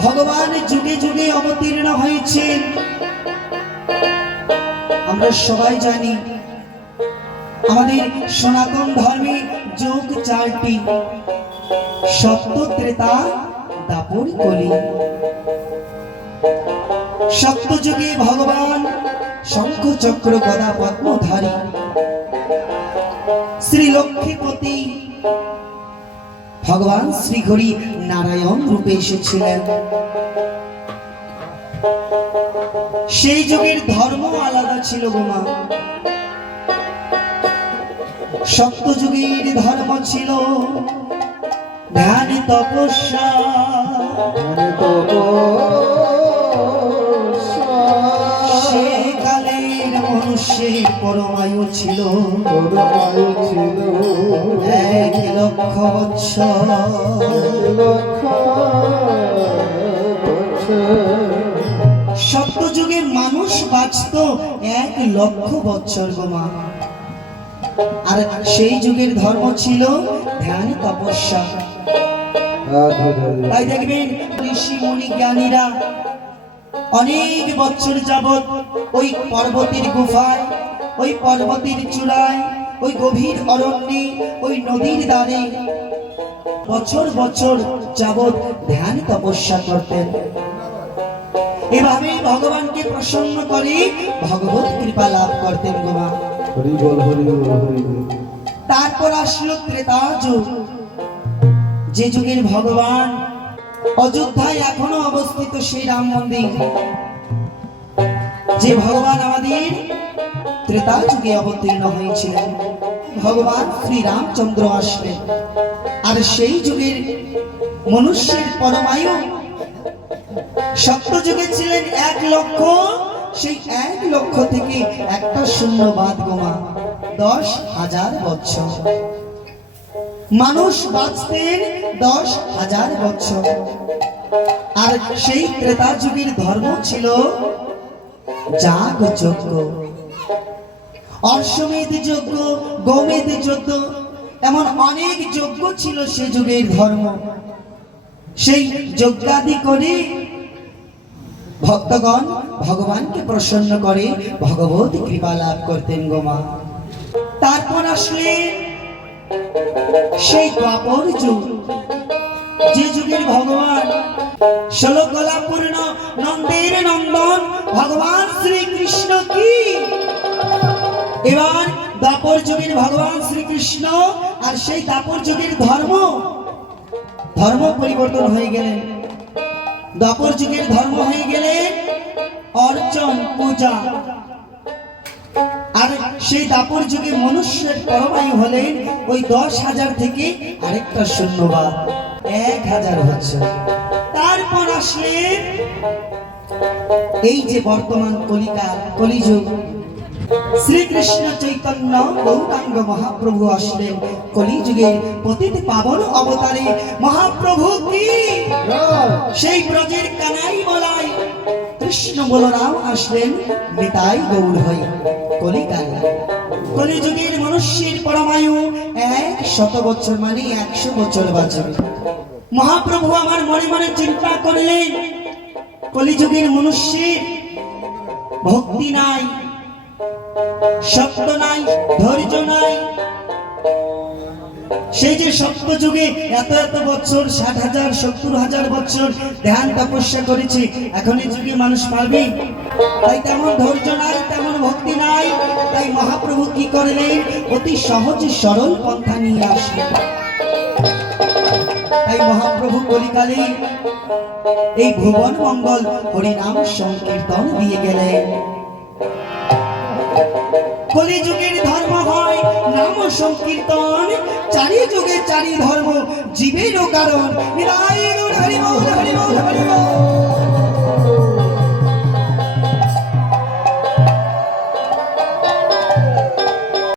ভগবান যুগে যুগে অবতীর্ণ হয়েছেন। আমরা সবাই জানি আমাদের সনাতন ধর্মে যোগ চারটি। সত্য ত্রেতা দাপর কলি। সত্য যুগে ভগবান শঙ্খ চক্র গদা পদ্মধারী। শ্রী লক্ষ্মীপতি ভগবান শ্রীহরি নারায়ণ রূপে এসেছিলেন। সেই যুগের ধর্ম আলাদা ছিল গোমা সত্য যুগের ধর্ম ছিল ধ্যান, তপস্যা। মনুষ্যের পরমায়ু ছিল। পরমায়ু ছিল। এক লক্ষ বৎসর। সত্য যুগে মানুষ বাঁচত এক লক্ষ বছর গোমা আর সেই যুগের ধর্ম ছিল ধ্যান তপস্যা। তাই দেখবেন ঋষি মুনি জ্ঞানীরা অনেক বছর যাবত ওই পর্বতের গুফায় ওই পর্বতের চূড়ায় ওই গভীর অরণ্যে ওই নদীর দ্বারে বছর বছর যাবত ধ্যান তপস্যা করতেন। এভাবে ভগবানকে প্রসন্ন করে ভগবত কৃপা লাভ করতেন গোমা তারপর আসলো ত্রেতা যুগ। যে যুগের ভগবান অযোধ্যায় এখনও অবস্থিত সেই রাম মন্দির। যে ভগবান আমাদের ত্রেতা যুগে অবতীর্ণ হয়েছিলেন। ভগবান শ্রী রামচন্দ্র আসলেন। আর সেই যুগের মনুষ্যের পরমায়ু সত্য যুগে ছিলেন এক লক্ষ, সেই এক লক্ষ থেকে একটা শূন্য বাদ গোমা, দশ হাজার বছর মানুষ বাঁচতেন দশ হাজার বছর আর সেই ক্রেতা যুগের ধর্ম ছিল যাগ যজ্ঞ অশ্বমেধ যজ্ঞ, গোমেধ যজ্ঞ, এমন অনেক যজ্ঞ ছিল সে যুগের ধর্ম। সেই যজ্ঞাদি করে ভক্তগণ ভগবানকে প্রসন্ন করে ভগবত কৃপা লাভ করতেন গোমা তারপর আসলে সেই দ্বাপর যুগ। যে যুগের ভগবান ষোলো কলাপূর্ণ নন্দের নন্দন, ভগবান শ্রীকৃষ্ণ কি? এবার দ্বাপর যুগের ভগবান শ্রীকৃষ্ণ আর সেই দ্বাপর যুগের ধর্ম ধর্ম পরিবর্তন হয়ে গেলেন দ্বাপর যুগের ধর্ম হয়ে গেলে অর্চন, পূজা। আর সেই দাপর যুগে মনুষ্যের পরমায়ু হলেন ওই দশ হাজার থেকে আরেকটা শূন্যবাদ, এক হাজার হচ্ছে। তারপর আসলেন এই যে বর্তমান কলিকা কলিযুগ শ্রীকৃষ্ণ চৈতন্য গৌরাঙ্গ মহাপ্রভু আসলেন। কলিযুগের পতিত পাবন অবতারে মহাপ্রভু কি? সেই ব্রজের কানাই বলাই। কৃষ্ণ বলরাম আসলেন, নিতাই গৌর হয়ে কলিকাল। কলিযুগের মনুষ্যের পরমায়ু এক শত বছর মানে একশো বছর বাঁচবে মহাপ্রভু আমার মনে মনে চিন্তা করলেন, কলিযুগের মনুষ্যের ভক্তি নাই। সত্য নাই, ধৈর্য নাই। সেই যে সত্য যুগে এত এত বছর, ষাট হাজার, সত্তর হাজার বছর ধ্যান তপস্যা করেছে এখন এই যুগে মানুষ পারবে? তাই তেমন ধৈর্য নাই, তেমন ভক্তি নাই। তাই মহাপ্রভু কি করলেন? অতি সহজ সরল পন্থা নিয়ে আসলেন। তাই মহাপ্রভু কলিকালে এই ভুবন মঙ্গল হরিনাম সংকীর্তন দিয়ে গেলেন। কলি যুগের ধর্ম হয়, নাম সংকীর্তন। চারি যুগে চারি ধর্ম জীবেরও কারণ। হরি হরি হরি